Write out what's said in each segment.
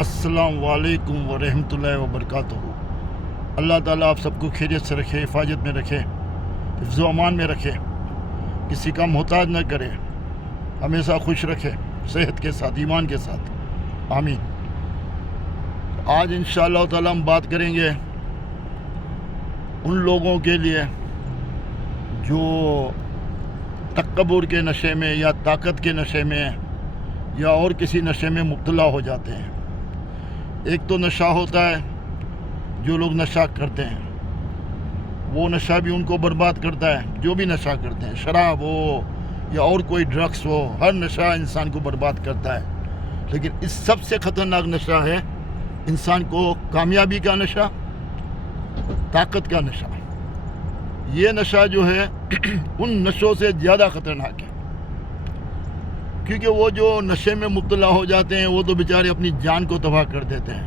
السلام علیکم ورحمۃ اللہ وبرکاتہ۔ اللہ تعالیٰ آپ سب کو خیریت سے رکھے، حفاظت میں رکھے، حفظ و امان میں رکھے، کسی کا محتاج نہ کرے، ہمیشہ خوش رکھے، صحت کے ساتھ، ایمان کے ساتھ، آمین۔ آج انشاءاللہ تعالیٰ ہم بات کریں گے ان لوگوں کے لیے جو تکبر کے نشے میں یا طاقت کے نشے میں یا اور کسی نشے میں مبتلا ہو جاتے ہیں۔ ایک تو نشہ ہوتا ہے، جو لوگ نشہ کرتے ہیں وہ نشہ بھی ان کو برباد کرتا ہے، جو بھی نشہ کرتے ہیں، شراب ہو یا اور کوئی ڈرگس ہو، ہر نشہ انسان کو برباد کرتا ہے۔ لیکن اس سب سے خطرناک نشہ ہے انسان کو کامیابی کا نشہ، طاقت کا نشہ۔ یہ نشہ جو ہے ان نشوں سے زیادہ خطرناک ہے، کیونکہ وہ جو نشے میں مبتلا ہو جاتے ہیں وہ تو بیچارے اپنی جان کو تباہ کر دیتے ہیں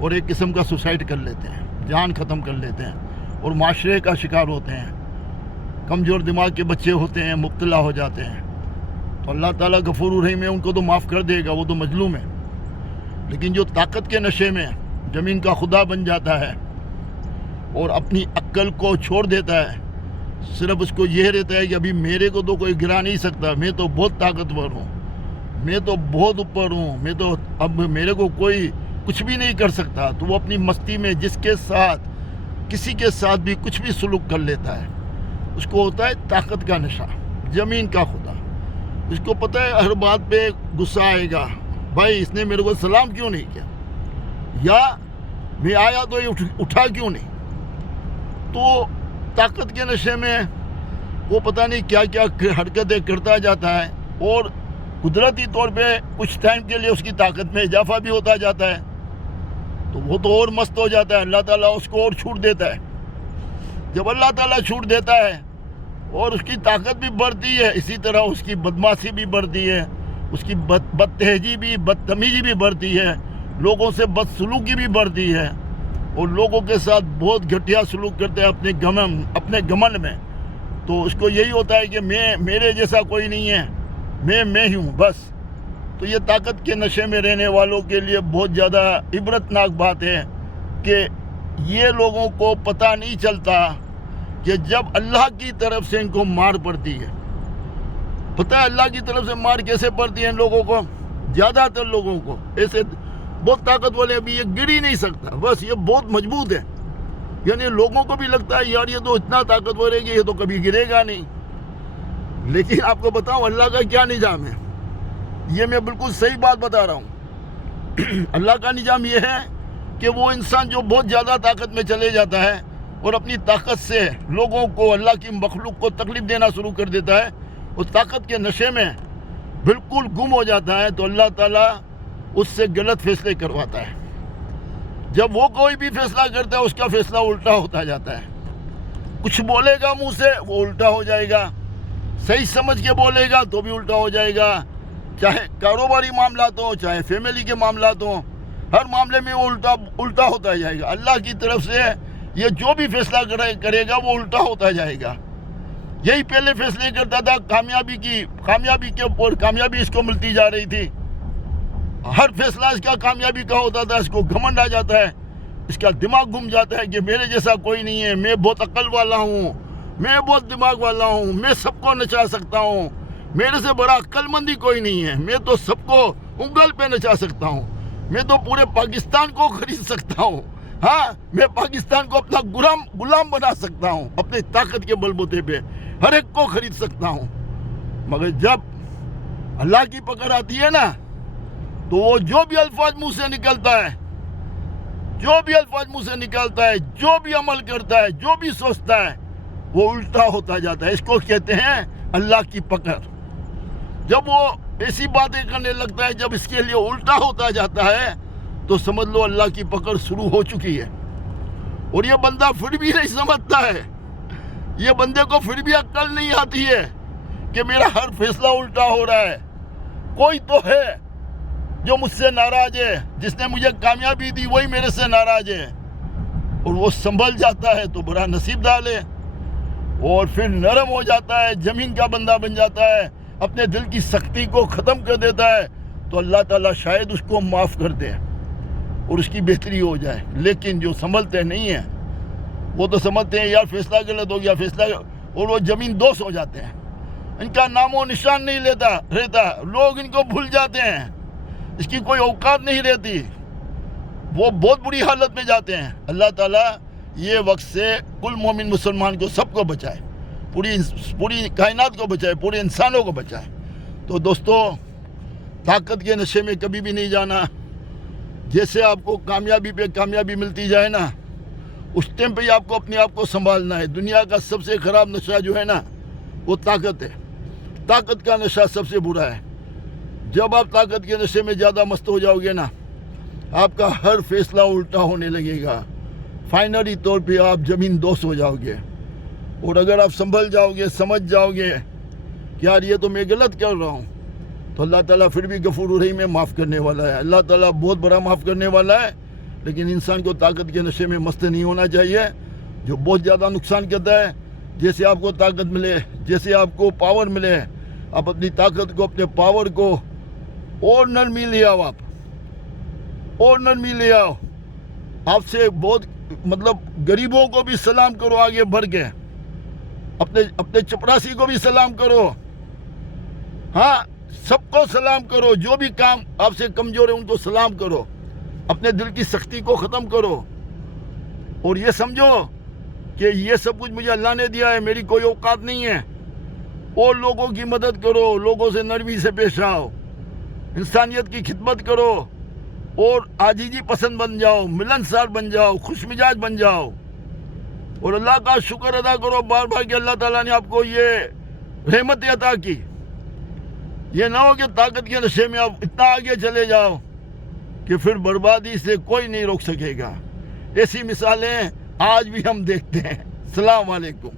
اور ایک قسم کا سوسائڈ کر لیتے ہیں، جان ختم کر لیتے ہیں اور معاشرے کا شکار ہوتے ہیں۔ کمزور دماغ کے بچے ہوتے ہیں، مبتلا ہو جاتے ہیں، تو اللہ تعالیٰ غفور الرحیم ہے، ان کو تو معاف کر دے گا، وہ تو مظلوم ہے۔ لیکن جو طاقت کے نشے میں زمین کا خدا بن جاتا ہے اور اپنی عقل کو چھوڑ دیتا ہے، صرف اس کو یہ رہتا ہے کہ ابھی میرے کو تو کوئی گرا نہیں سکتا، میں تو بہت طاقتور ہوں، میں تو بہت اوپر ہوں، میں تو اب میرے کو کوئی کچھ بھی نہیں کر سکتا، تو وہ اپنی مستی میں جس کے ساتھ کسی کے ساتھ بھی کچھ بھی سلوک کر لیتا ہے۔ اس کو ہوتا ہے طاقت کا نشہ، زمین کا خدا۔ اس کو پتہ ہے ہر بات پہ غصہ آئے گا، بھائی اس نے میرے کو سلام کیوں نہیں کیا، یا میں آیا تو یہ اٹھا کیوں نہیں۔ تو طاقت کے نشے میں وہ پتہ نہیں کیا کیا حرکتیں کرتا جاتا ہے اور قدرتی طور پہ کچھ ٹائم کے لیے اس کی طاقت میں اضافہ بھی ہوتا جاتا ہے، تو وہ تو اور مست ہو جاتا ہے، اللہ تعالیٰ اس کو اور چھوٹ دیتا ہے۔ جب اللہ تعالیٰ چھوٹ دیتا ہے اور اس کی طاقت بھی بڑھتی ہے، اسی طرح اس کی بدماشی بھی بڑھتی ہے، اس کی بدتہذی بھی، بدتمیزی بھی بڑھتی ہے، لوگوں سے بدسلوکی بھی بڑھتی ہے اور لوگوں کے ساتھ بہت گھٹیا سلوک کرتے ہیں اپنے گمن میں۔ تو اس کو یہی ہوتا ہے کہ میرے جیسا کوئی نہیں ہے، میں ہی ہوں بس۔ تو یہ طاقت کے نشے میں رہنے والوں کے لیے بہت زیادہ عبرتناک بات ہے کہ یہ لوگوں کو پتہ نہیں چلتا کہ جب اللہ کی طرف سے ان کو مار پڑتی ہے۔ پتہ ہے اللہ کی طرف سے مار کیسے پڑتی ہے ان لوگوں کو؟ زیادہ تر لوگوں کو ایسے بہت طاقت والے، ابھی یہ گر ہی نہیں سکتا، بس یہ بہت مضبوط ہے، یعنی لوگوں کو بھی لگتا ہے یار یہ تو اتنا طاقتور ہے کہ یہ تو کبھی گرے گا نہیں۔ لیکن آپ کو بتاؤں اللہ کا کیا نظام ہے، یہ میں بالکل صحیح بات بتا رہا ہوں۔ اللہ کا نظام یہ ہے کہ وہ انسان جو بہت زیادہ طاقت میں چلے جاتا ہے اور اپنی طاقت سے لوگوں کو، اللہ کی مخلوق کو تکلیف دینا شروع کر دیتا ہے، اس طاقت کے نشے میں بالکل گم ہو جاتا ہے، تو اللہ تعالیٰ اس سے غلط فیصلے کرواتا ہے۔ جب وہ کوئی بھی فیصلہ کرتا ہے اس کا فیصلہ الٹا ہوتا جاتا ہے۔ کچھ بولے گا منہ سے وہ الٹا ہو جائے گا، صحیح سمجھ کے بولے گا تو بھی الٹا ہو جائے گا، چاہے کاروباری معاملات ہوں، چاہے فیملی کے معاملات ہوں، ہر معاملے میں وہ الٹا ہوتا جائے گا۔ اللہ کی طرف سے یہ جو بھی فیصلہ کرے گا وہ الٹا ہوتا جائے گا۔ یہی پہلے فیصلے کرتا تھا کامیابی اس کو ملتی جا رہی تھی، ہر فیصلہ اس کا کامیابی کا ہوتا تھا، اس کو گھمنڈ آ جاتا ہے، اس کا دماغ گھوم جاتا ہے کہ میرے جیسا کوئی نہیں ہے، میں بہت عقل والا ہوں، میں بہت دماغ والا ہوں، میں سب کو نچا سکتا ہوں، میرے سے بڑا عقل مندی کوئی نہیں ہے، میں تو سب کو انگل پہ نچا سکتا ہوں، میں تو پورے پاکستان کو خرید سکتا ہوں، ہاں میں پاکستان کو اپنا غلام بنا سکتا ہوں، اپنی طاقت کے بل بوتے پہ ہر ایک کو خرید سکتا ہوں۔ مگر جب اللہ کی پکڑ آتی ہے نا، تو وہ جو بھی الفاظ منہ سے نکلتا ہے، جو بھی عمل کرتا ہے، جو بھی سوچتا ہے، وہ الٹا ہوتا جاتا ہے۔ اس کو کہتے ہیں اللہ کی پکڑ۔ جب وہ ایسی باتیں کرنے لگتا ہے، جب اس کے لیے الٹا ہوتا جاتا ہے، تو سمجھ لو اللہ کی پکڑ شروع ہو چکی ہے۔ اور یہ بندہ پھر بھی نہیں سمجھتا ہے، یہ بندے کو پھر بھی عقل نہیں آتی ہے کہ میرا ہر فیصلہ الٹا ہو رہا ہے، کوئی تو ہے جو مجھ سے ناراض ہے، جس نے مجھے کامیابی دی وہی میرے سے ناراض ہے۔ اور وہ سنبھل جاتا ہے تو بڑا نصیب دار ہے، اور پھر نرم ہو جاتا ہے، زمین کا بندہ بن جاتا ہے، اپنے دل کی سختی کو ختم کر دیتا ہے، تو اللہ تعالیٰ شاید اس کو معاف کر دے اور اس کی بہتری ہو جائے. لیکن جو سنبھلتے نہیں ہیں وہ تو سمجھتے ہیں یار فیصلہ غلط ہو گیا اور وہ زمین دوست ہو جاتے ہیں. ان کا نام و نشان نہیں رہتا. لوگ ان کو بھول جاتے ہیں. اس کی کوئی اوقات نہیں رہتی. وہ بہت بری حالت میں جاتے ہیں. اللہ تعالیٰ یہ وقت سے کل مومن مسلمان کو سب کو بچائے, پوری کائنات کو بچائے, پورے انسانوں کو بچائے. تو دوستو, طاقت کے نشے میں کبھی بھی نہیں جانا. جیسے آپ کو کامیابی پہ کامیابی ملتی جائے نا, اس ٹائم پہ آپ کو اپنے آپ کو سنبھالنا ہے. دنیا کا سب سے خراب نشہ جو ہے نا وہ طاقت ہے. طاقت کا نشہ سب سے برا ہے. جب آپ طاقت کے نشے میں زیادہ مست ہو جاؤ گے نا, آپ کا ہر فیصلہ الٹا ہونے لگے گا. فائنلی طور پہ آپ زمین دوست ہو جاؤ گے. اور اگر آپ سنبھل جاؤ گے, سمجھ جاؤ گے کہ یار یہ تو میں غلط کر رہا ہوں, تو اللہ تعالیٰ پھر بھی غفور الرحیم میں معاف کرنے والا ہے. اللہ تعالیٰ بہت بڑا معاف کرنے والا ہے. لیکن انسان کو طاقت کے نشے میں مست نہیں ہونا چاہیے, جو بہت زیادہ نقصان کرتا ہے. جیسے آپ کو طاقت ملے, جیسے آپ کو پاور ملے, آپ اپنی طاقت کو, اپنے پاور کو اور نرمی لے آؤ. اور نرمی لے آؤ. آپ سے بہت غریبوں کو بھی سلام کرو آگے بڑھ کے. اپنے چپراسی کو بھی سلام کرو. ہاں, سب کو سلام کرو. جو بھی کام آپ سے کمزور ہے ان کو سلام کرو. اپنے دل کی سختی کو ختم کرو. اور یہ سمجھو کہ یہ سب کچھ مجھے اللہ نے دیا ہے, میری کوئی اوقات نہیں ہے. اور لوگوں کی مدد کرو, لوگوں سے نرمی سے پیش آؤ, انسانیت کی خدمت کرو, اور عاجزی پسند بن جاؤ, ملنسار بن جاؤ, خوش مزاج بن جاؤ. اور اللہ کا شکر ادا کرو بار بار کہ اللہ تعالیٰ نے آپ کو یہ رحمت عطا کی. یہ نہ ہو کہ طاقت کے نشے میں آپ اتنا آگے چلے جاؤ کہ پھر بربادی سے کوئی نہیں روک سکے گا. ایسی مثالیں آج بھی ہم دیکھتے ہیں. السلام علیکم.